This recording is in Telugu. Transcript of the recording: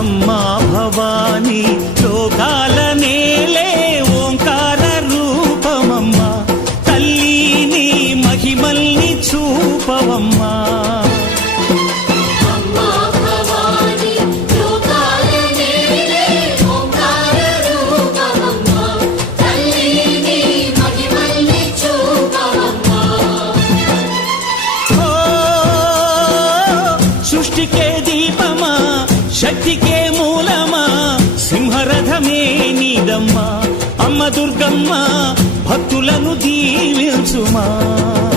అమ్మా భవానీ లోకాల నేలే ఓంకార రూపమమ్మా, తల్లి నీ మహిమల్ని చూపవమ్మా. సృష్టికే దీపమా, శక్తికే మూలమా, సింహరథమే నీదమ్మా. అమ్మ దుర్గమ్మ భక్తులను దీవించుమా.